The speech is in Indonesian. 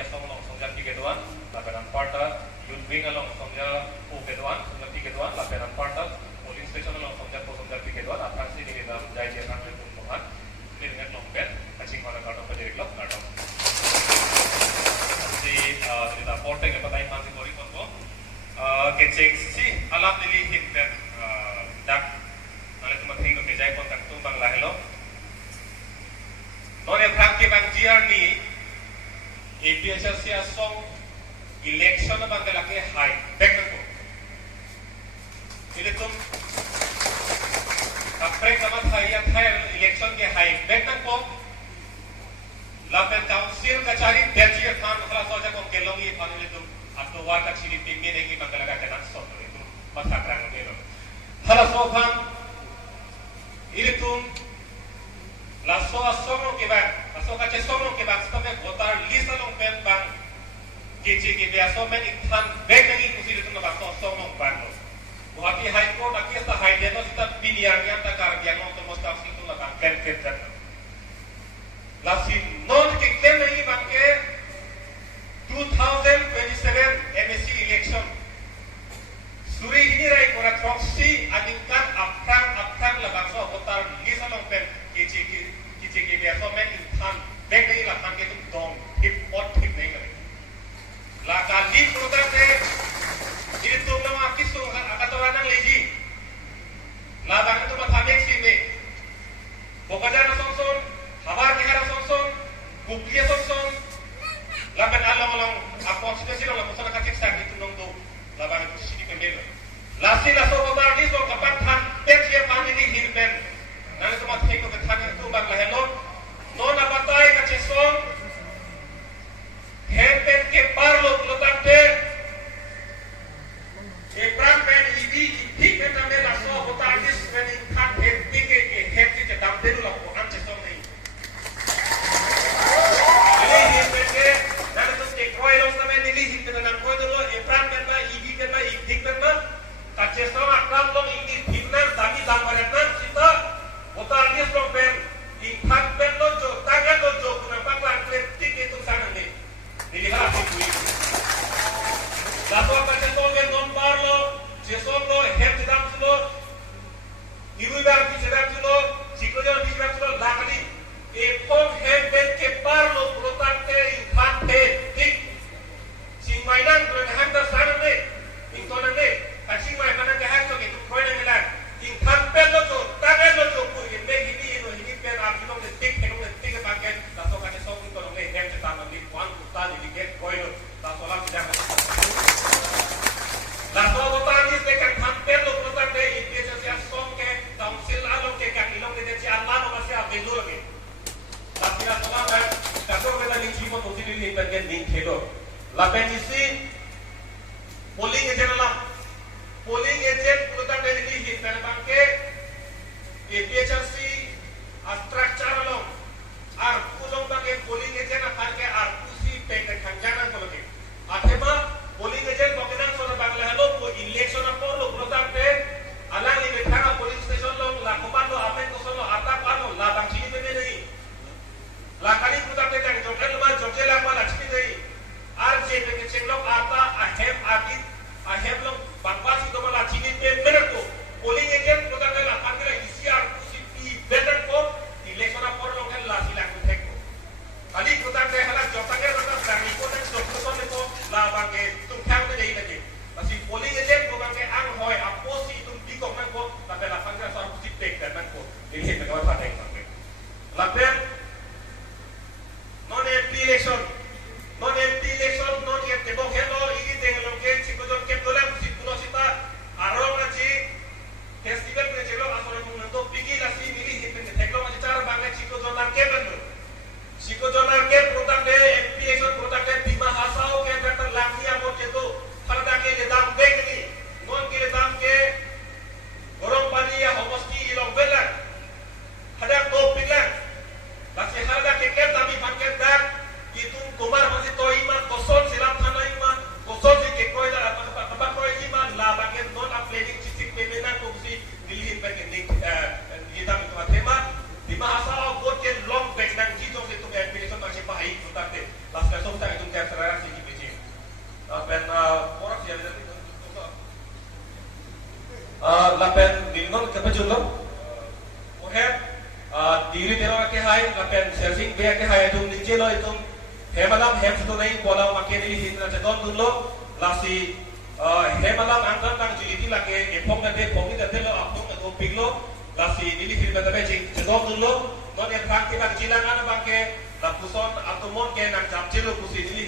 ya song long songjak tigetuan lapenan parta youth wing along songjak ketuan songjak tigetuan lapenan parta polling station along songjak tigetuan akan sih di dalam jaya jaya kan pembukaan dengan lompet kacing mana kartu penjadi klub kartu si kita porteng apa tadi masih bori kongo kecing si alam ini hit dan dak nale tu matri ko kejai kontak tu bang lahelo none frank ke bang jiar ni APHRC song election bang lake high back ko ile tum après namat hariya thai election ke high back ko lapen council kachari deji khan khala soja ko kelongi panile tum atto war ka chiri pingge neki bang laga kanan so itu matha krang ngelo hala so khan ile tum laso asomong ke bang aso ka chesomong ke bang stame votar list along pen bang kichi ke biaso men ithan back ngi kusile tum ba so somong bang Guwahati High Court aki sta high deno sita biniang yang ta kar biang to mostar situ la kan ken ken lasi non ke ken nahi bang ke 2027 MSC election suri ini rai kora proxy adingkan apkan la bang so votar list along pen kichi ke biaso men ithan back nahi la kan ke tum dong hip pot hip nahi kare la kali program de ini tuh nama kisah kata orang lagi, labang itu mathamik sih be, bokajar nasongson, habar kihara songson, bukliya songson, labang alam aku ekspresi orang pusat kacik sak itu nongdo, labang itu sih dipemel, lasi laso bobar di so kapan than, pek siapa panjini hilben, nanti tu mathamik itu than itu bang lahelo, non abatai kacik song, helpen ke parlo lotante. Ekran pen ini ठीक है ना मेरा सो होता है जिस मैंने खान हेप्पी के हेप्पी के दाम दे दूँगा वो अंचे तो नहीं ये पेंटे ना तो एक कोई लोग ना मैं नीली हिट पे ना कोई तो लो ekran pen ना ईवी pen ना ठीक pen ना कच्चे सो अकराम लोग इंगी ठीक ना दामी दाम वाले ना सीता होता है जिस लोग pen इंखान pen लो जो ताकत लो जो पुनः पकड़ान क्लेम ठीक है तुम सामने नहीं नीली हाथ ठीक हुई लातो कच्चे सो के नॉन बार लो Jesong lo, hem sedap sulo, ibu bang di sedap sulo, sikonya di sedap sulo, lakali, epong hem ben kepar lo, protante, infante, tik, sing mainan, kalau hem dah sana ne, ingtonan ne, kasing main mana kehan so gitu, kau yang hilang, infante lo jo, tangan lo jo, pun ini ini pen arti lo ne tik, tik pakai, tato kasih song itu lo ne, hem sedap lagi, kuan kuta jadi get kau itu, tato lah tidak. Lato votar ni dekat hampir lo votar deh ini jadi asong ke council along ke kakilong ke jadi Allah nama siapa betul ke tapi lah semua kan kalau kita ni cuma tuh ini bagian ni kelo lapen isi polling agent votar deh ini kita bangke APHRC structure along arkulong bangke polling agent akan ke arkusi peke kanjangan kalau ke akhirnya polling agent bagaimana soal bangla hello election apa lo protante alang ini thana police station lo la komando amen ko solo ata pano la bang chini pe nahi la kali protante kan jokel ma jokela ma lachmi nahi ar je pe check lo ata I have lo bangwasi to ma chini pe mere ko polling agent protante la pakira ECR CP better for jelo itu hemalam hem sudah naik bola makin ini hina cedon dulu lasi hemalam angkat tang jili lagi epong nade pongi nade lo apung nade oping lo lasi ini hina nade jing cedon dulu non yang tang kita jilangan bangke lapuson atumon ke nang jam jelo kusi ini